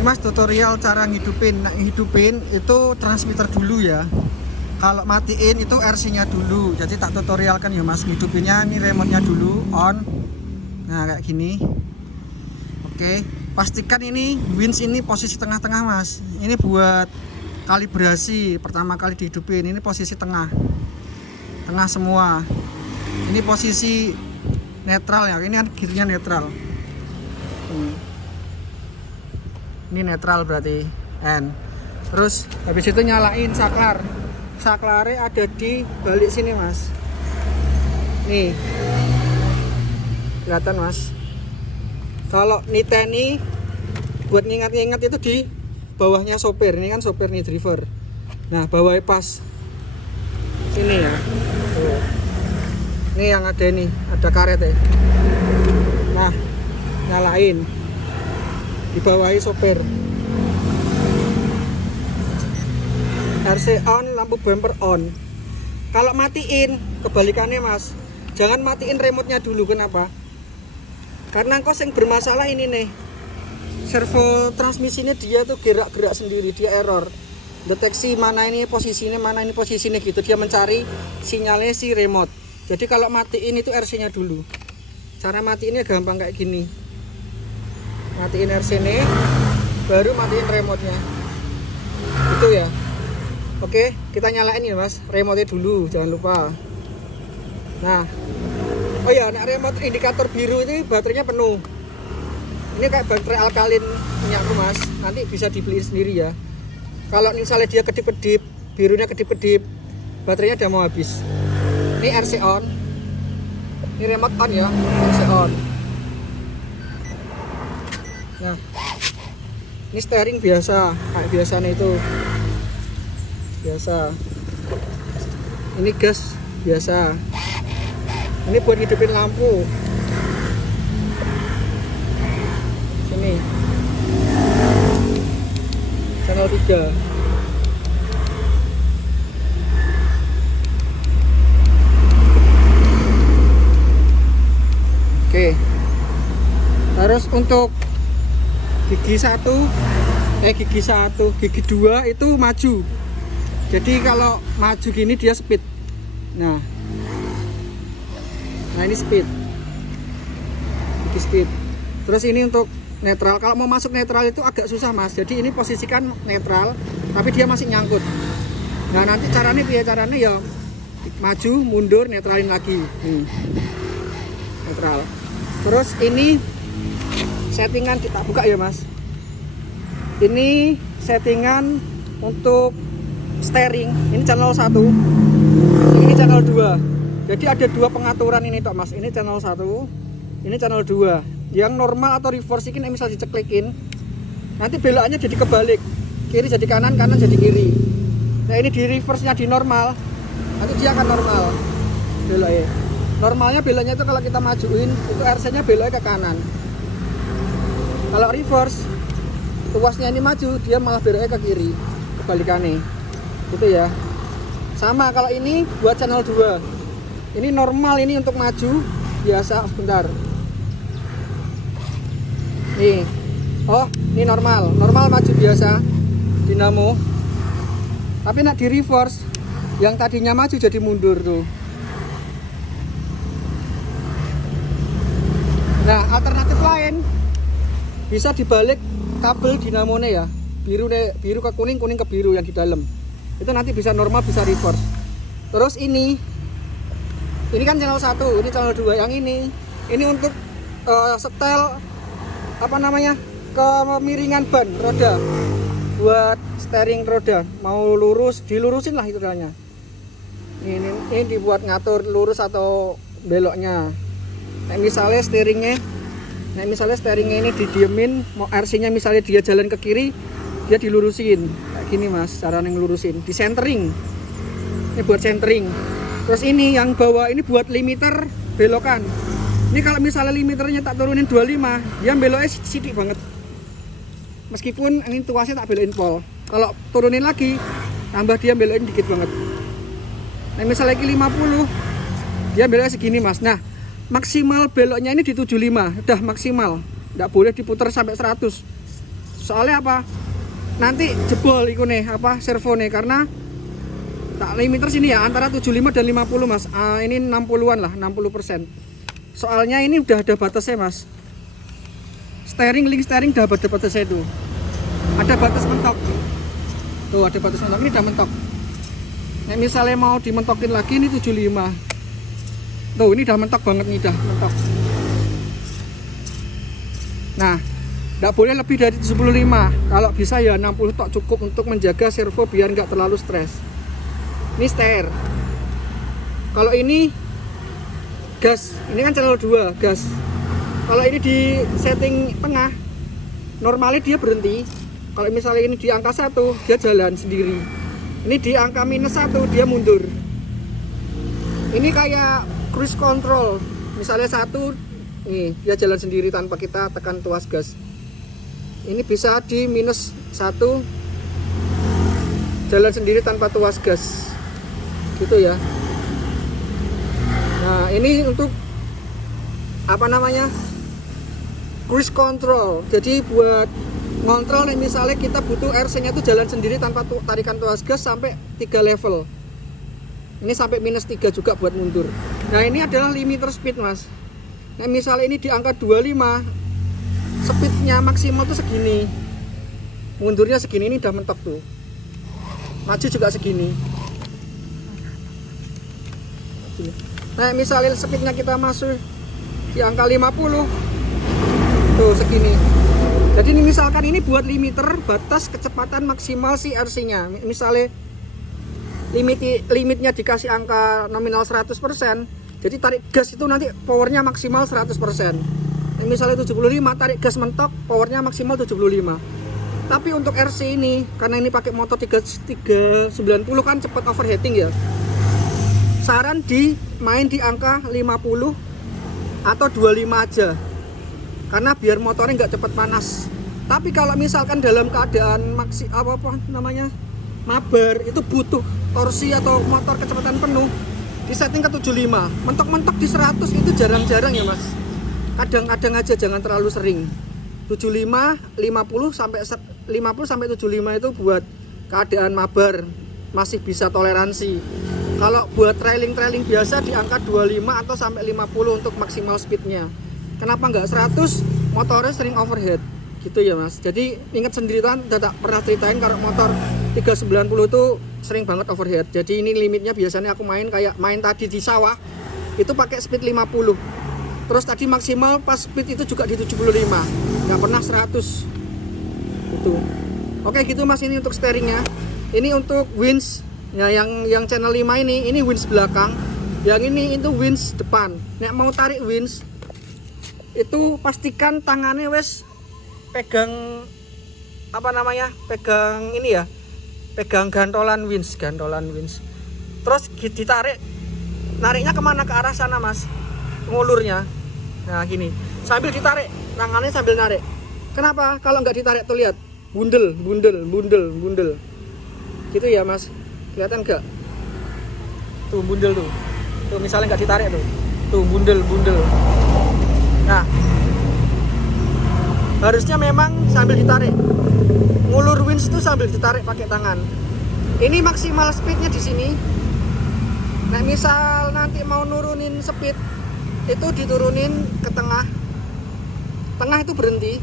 Mas tutorial cara ngidupin. Nah, ngidupin itu transmitter dulu ya. Kalau matiin itu RC-nya dulu. Jadi tak tutorialkan ya Mas. Ngidupinnya ini remote-nya dulu on. Nah, kayak gini. Oke, pastikan ini winch ini posisi tengah-tengah Mas. Ini buat kalibrasi pertama kali dihidupin. Ini posisi tengah. Tengah semua. Ini posisi netral ya. Ini kan gearnya netral. Ini netral berarti N. Terus habis itu nyalain saklar. Saklarnya ada di balik sini Mas. Nih kelihatan Mas. Kalau niteni buat ngingat-ngingat itu di bawahnya sopir. Ini kan sopir nih, driver. Nah bawahnya pas sini ya. Tuh. Ini yang ada nih, ada karet ya. Nah nyalain di bawah sopir. RC on, lampu bumper on. Kalau matiin kebalikannya Mas, jangan matiin remote-nya dulu. Kenapa? Karena kos yang bermasalah ini nih, servo transmisinya dia tuh gerak-gerak sendiri, dia error deteksi mana ini posisinya, mana ini posisinya gitu. Dia mencari sinyalnya si remote. Jadi kalau matiin itu RC-nya dulu. Cara matiinnya gampang kayak gini. Matiin RC ini, baru matiin remote-nya. Itu ya. Oke, kita nyalain ya Mas, remote-nya dulu, jangan lupa. Nah, oh ya, nah remote indikator biru ini baterainya penuh. Ini kayak baterai alkalin punyaku Mas, nanti bisa dibeli sendiri ya. Kalau misalnya dia kedip-kedip, birunya kedip-kedip, baterainya udah mau habis. Ini RC on, ini remote on ya, RC on. Nah, ini steering biasa, kayak biasanya itu biasa. Ini gas biasa. Ini buat hidupin lampu. Sini. Channel 3. Oke. Terus untuk gigi 2 itu maju. Jadi kalau maju gini dia speed. Nah ini speed. Gigi speed. Terus ini untuk netral. Kalau mau masuk netral itu agak susah Mas. Jadi ini posisikan netral, tapi dia masih nyangkut. Nah nanti caranya ya maju, mundur, netralin lagi. Netral. Terus ini settingan kita buka ya Mas. Ini settingan untuk steering. Ini channel 1, ini channel 2. Jadi ada dua pengaturan ini tok Mas. Ini channel 1, ini channel 2. Yang normal atau reverse ini misal diceklikin, nanti belokannya jadi kebalik. Kiri jadi kanan, kanan jadi kiri. Nah ini di reverse nya di normal, nanti dia akan normal beloknya. Normalnya beloknya itu kalau kita majuin itu RC nya beloknya ke kanan. Kalau reverse tuasnya ini maju, dia malah beloknya ke kiri, kebalikannya gitu ya. Sama kalau ini buat channel 2, ini normal, ini untuk maju biasa. Sebentar nih, oh ini normal maju biasa dinamo. Tapi nak di reverse yang tadinya maju jadi mundur tuh. Nah alternatif lain bisa dibalik kabel dinamonya ya, biru ke kuning, kuning ke biru yang di dalam. Itu nanti bisa normal, bisa reverse. Terus ini kan channel 1, ini channel 2. Yang ini untuk setel apa namanya, kemiringan ban roda, buat steering roda mau lurus dilurusin lah istilahnya. Ini dibuat ngatur lurus atau beloknya. Nah misalnya steeringnya ini didiemin, mau RC-nya misalnya dia jalan ke kiri, dia dilurusin kayak gini Mas, cara ngelurusin. Di centering, ini buat centering. Terus ini yang bawah ini buat limiter belokan. Ini kalau misalnya limiternya tak turunin 25, dia beloknya sidik banget. Meskipun ini tuasnya tak belokin pol, kalau turunin lagi tambah dia belokin dikit banget. Nah misalnya lagi 50, dia beloknya segini Mas. Nah maksimal beloknya ini di 75, udah maksimal, nggak boleh diputar sampai 100. Soalnya apa? Nanti jebol iku nih apa servo nih, karena tak limiter sini ya antara 75 dan 50 mas. Ini 60-an lah, 60%. Soalnya ini udah ada batasnya mas. Link steering udah ada batasnya itu. Ada batas mentok. Tuh ada batas mentok, ini udah mentok. Nah, misalnya mau dimentokin lagi ini 75. Tuh ini udah mentok banget nih, udah mentok. Nah, nggak boleh lebih dari 75. Kalau bisa ya 60 tok cukup untuk menjaga servo biar nggak terlalu stres. Ini steer. Kalau ini gas, ini kan channel 2 gas. Kalau ini di setting tengah, normalnya dia berhenti. Kalau misalnya ini di angka 1, dia jalan sendiri. Ini di angka -1, dia mundur. Ini kayak cruise control. Misalnya 1, nih dia jalan sendiri tanpa kita tekan tuas gas. Ini bisa di -1, jalan sendiri tanpa tuas gas. Gitu ya. Nah ini untuk apa namanya, cruise control. Jadi buat ngontrol nih, misalnya kita butuh RC nya itu jalan sendiri tanpa tarikan tuas gas sampai 3 level. Ini sampai -3 juga buat mundur. Nah ini adalah limiter speed mas. Nah misalnya ini di angka 25, speednya maksimal tuh segini, mundurnya segini. Ini udah mentok tuh. Maju juga segini. Nah misalnya speednya kita masuk di angka 50, tuh segini. Jadi ini misalkan ini buat limiter batas kecepatan maksimal si RC nya. Misalnya limitnya dikasih angka nominal 100%, jadi tarik gas itu nanti powernya maksimal 100%. Misalnya 75, tarik gas mentok, powernya maksimal 75. Tapi untuk RC ini, karena ini pakai motor 390 kan cepat overheating ya, saran main di angka 50 atau 25 aja, karena biar motornya nggak cepat panas. Tapi kalau misalkan dalam keadaan mabar, itu butuh torsi atau motor kecepatan penuh, di setting ke 75. Mentok-mentok di 100 itu jarang-jarang ya mas. Kadang-kadang aja, jangan terlalu sering. 75, 50 sampai 75 itu buat keadaan mabar, masih bisa toleransi. Kalau buat trailing biasa di angka 25 atau sampai 50 untuk maksimal speednya. Kenapa nggak 100? Motornya sering overheat gitu ya mas. Jadi ingat sendiri kan, udah tak pernah ceritain kalau motor 390 itu sering banget overheat. Jadi ini limitnya biasanya aku main tadi di sawah itu pakai speed 50. Terus tadi maksimal pas speed itu juga di 75, nggak pernah 100 gitu. Oke gitu mas, ini untuk steeringnya. Ini untuk winch ya, yang channel 5 ini winch belakang, yang ini itu winch depan. Nek mau tarik winch itu pastikan tangannya wes pegang pegang ini ya, pegang gantolan winch. Terus ditarik, nariknya kemana? Ke arah sana mas, ngulurnya. Nah gini, sambil ditarik, tangannya sambil narik. Kenapa? Kalau nggak ditarik tuh lihat, bundel gitu ya mas, kelihatan nggak? Tuh bundel tuh misalnya nggak ditarik tuh bundel. Nah harusnya memang sambil ditarik, ngulur winch itu sambil ditarik pakai tangan. Ini maksimal speednya di sini. Nah misal nanti mau nurunin speed, itu diturunin ke tengah itu berhenti,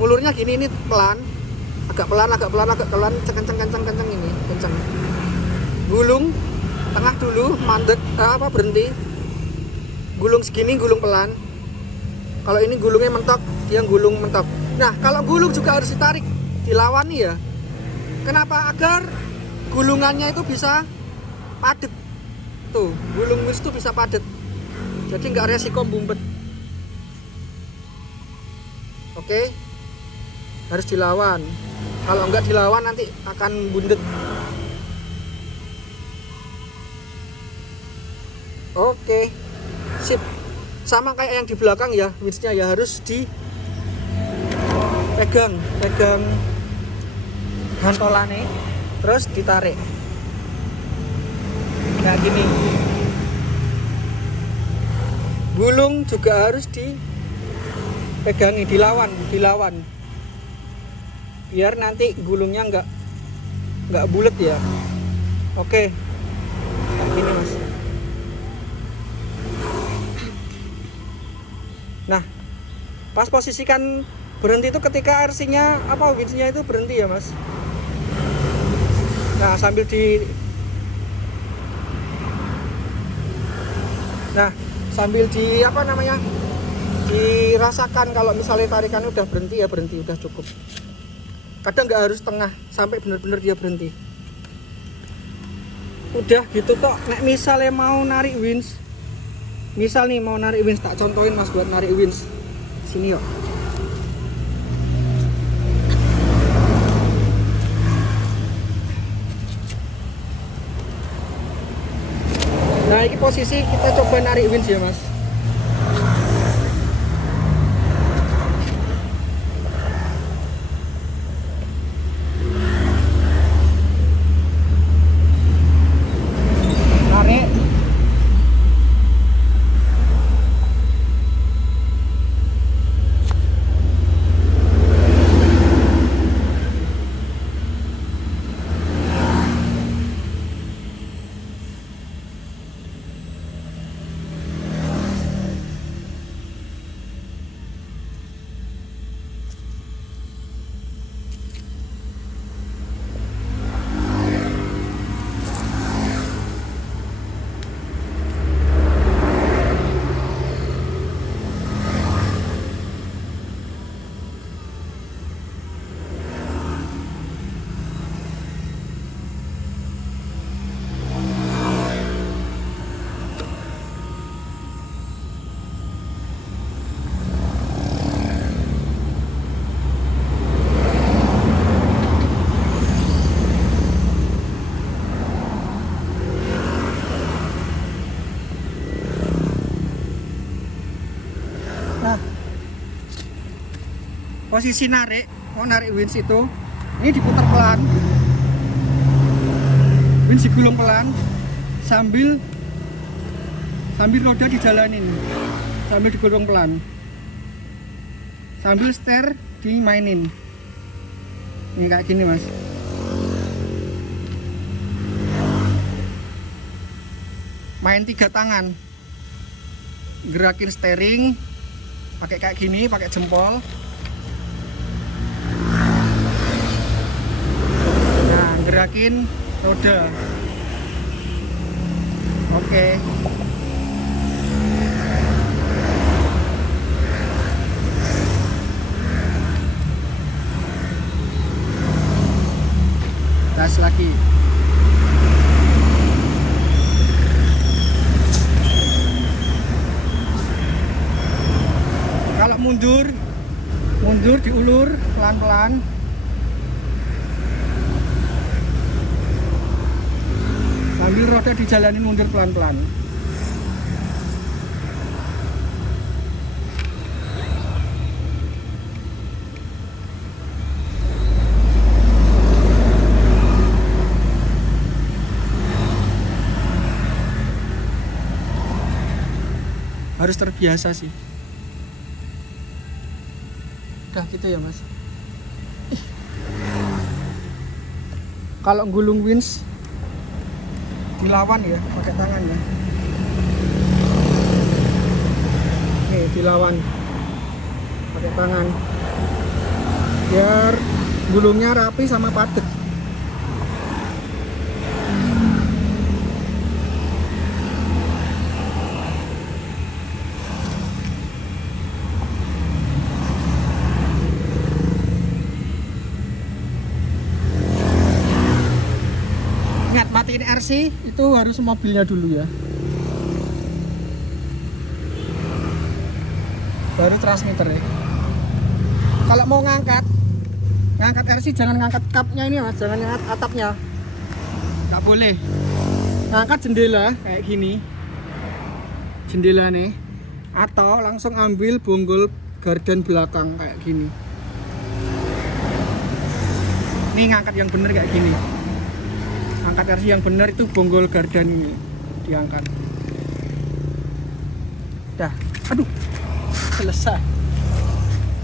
ngulurnya gini, ini pelan, agak pelan, kenceng ini, kenceng. Gulung tengah dulu, mandek, berhenti. Gulung segini, gulung pelan. Kalau ini gulungnya mentok, dia gulung mentok. Nah, kalau gulung juga harus ditarik, dilawan ya. Kenapa? Agar gulungannya itu bisa padet. Tuh, gulung winch itu bisa padet. Jadi nggak resiko bumpet. Oke. Harus dilawan. Kalau nggak dilawan nanti akan bundet. Oke. Sip. Sama kayak yang di belakang ya, winch-nya ya harus dipegang gantolannya, terus ditarik. Kayak gini. Gulung juga harus dipegangi, dilawan. biar nanti gulungnya nggak bulat ya. Oke, kayak gini mas. Nah, pas posisikan berhenti itu ketika RC-nya winch-nya itu berhenti ya mas. Nah, sambil dirasakan kalau misalnya tarikannya udah berhenti ya berhenti, udah cukup. Kadang nggak harus tengah sampai bener-bener dia berhenti. Udah gitu tok. Nek misalnya mau narik winch, tak contohin mas buat narik winch. Sini yuk. Nah, ini posisi kita coba narik winch ya mas. Narik. Nah, posisi mau narik winch itu, ini diputar pelan, winch digulung pelan, sambil roda dijalanin, sambil digulung pelan, sambil setir dimainin. Ini kayak gini mas. Main 3 tangan, gerakin steering pakai kayak gini, pakai jempol. Nah, gerakin roda. Oke. Gas lagi. Kalau mundur diulur pelan-pelan. Sambil roda dijalanin mundur pelan-pelan. Harus terbiasa sih. Udah gitu ya mas. Kalau gulung winch dilawan ya, pakai tangan ya. Nih, dilawan pakai tangan biar gulungnya rapi sama padat. Ingat, matiin RC itu harus mobilnya dulu ya, baru transmitter ya. Kalau mau ngangkat RC jangan ngangkat kapnya ini mas, jangan ngangkat atapnya, nggak boleh. Ngangkat jendela kayak gini, jendela nih, atau langsung ambil bonggol gardan belakang kayak gini. Ini ngangkat yang bener kayak gini. Angkat RC yang benar itu bonggol gardan ini diangkat. Dah, aduh, selesai.